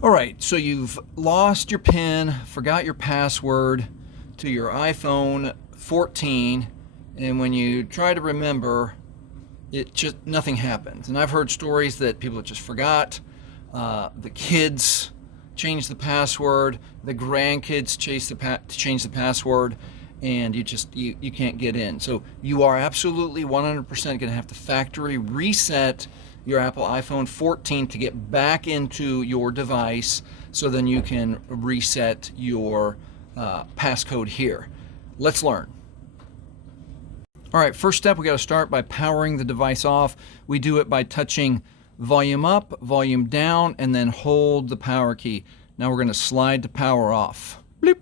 All right, so you've lost your PIN, forgot your password to your iPhone 14, and when you try to remember, it just nothing happens. And I've heard stories that people just forgot. The kids change the password, the grandkids change the password, and you can't get in. So you are absolutely 100% going to have to factory reset your Apple iPhone 14 to get back into your device, so then you can reset your passcode here. Let's learn. All right, first step, we got to start by powering the device off. We do it by touching volume up, volume down, and then hold the power key. Now we're going to slide to power off. Bloop.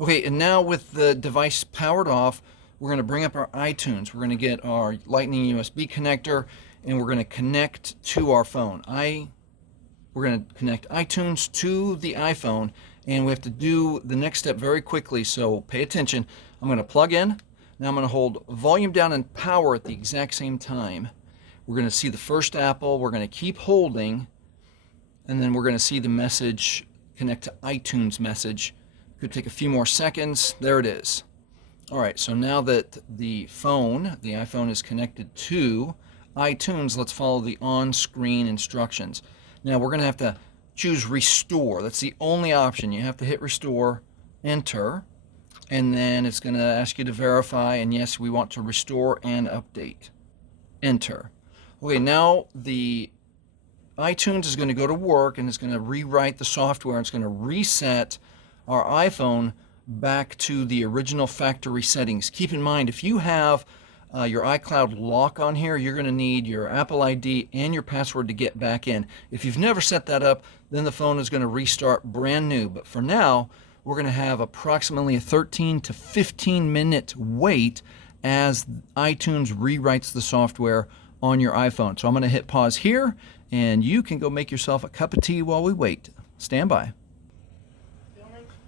Okay, and now with the device powered off, we're going to bring up our iTunes. We're going to get our Lightning USB connector, and we're going to connect to our phone. We're going to connect iTunes to the iPhone, and we have to do the next step very quickly, so pay attention. I'm going to plug in. Now I'm going to hold volume down and power at the exact same time. We're going to see the first apple. We're going to keep holding, and then we're going to see the message, connect to iTunes message. Could take a few more seconds. There it is. All right, so now that the iPhone is connected to iTunes, let's follow the on-screen instructions. Now we're going to have to choose restore. That's the only option. You have to hit restore, enter, and then it's going to ask you to verify, and yes, we want to restore and update. Enter. Okay, now the iTunes is going to go to work, and it's going to rewrite the software. It's going to reset our iPhone back to the original factory settings. Keep in mind, if you have your iCloud lock on here, you're going to need your Apple ID and your password to get back in. If you've never set that up, then the phone is going to restart brand new. But for now, we're going to have approximately a 13 to 15 minute wait as iTunes rewrites the software on your iPhone. So I'm going to hit pause here, and you can go make yourself a cup of tea while we wait. Stand by.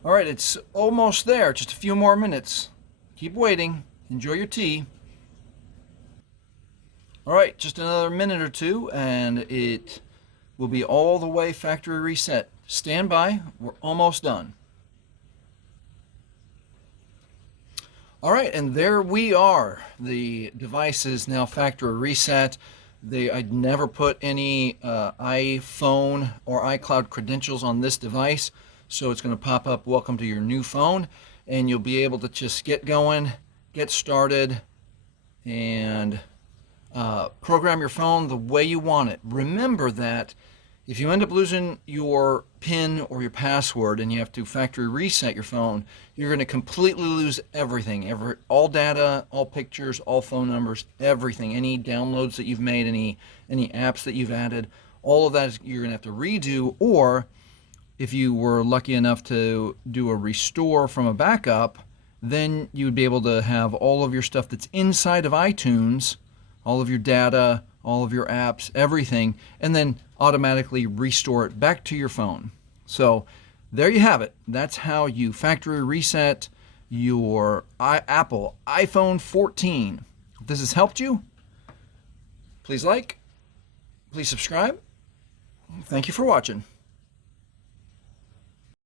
All right, it's almost there. Just a few more minutes. Keep waiting. Enjoy your tea. All right, just another minute or two, and it will be all the way factory reset. Stand by. We're almost done. All right, and there we are. The device is now factory reset. I'd never put any iPhone or iCloud credentials on this device. So it's going to pop up, welcome to your new phone, and you'll be able to just get going, get started, and program your phone the way you want it. Remember that if you end up losing your PIN or your password and you have to factory reset your phone, you're going to completely lose everything, all data, all pictures, all phone numbers, everything, any downloads that you've made, any apps that you've added, all of that you're going to have to redo. Or if you were lucky enough to do a restore from a backup, then you would be able to have all of your stuff that's inside of iTunes, all of your data, all of your apps, everything, and then automatically restore it back to your phone. So there you have it. That's how you factory reset your Apple iPhone 14. If this has helped you, please like, please subscribe. Thank you for watching.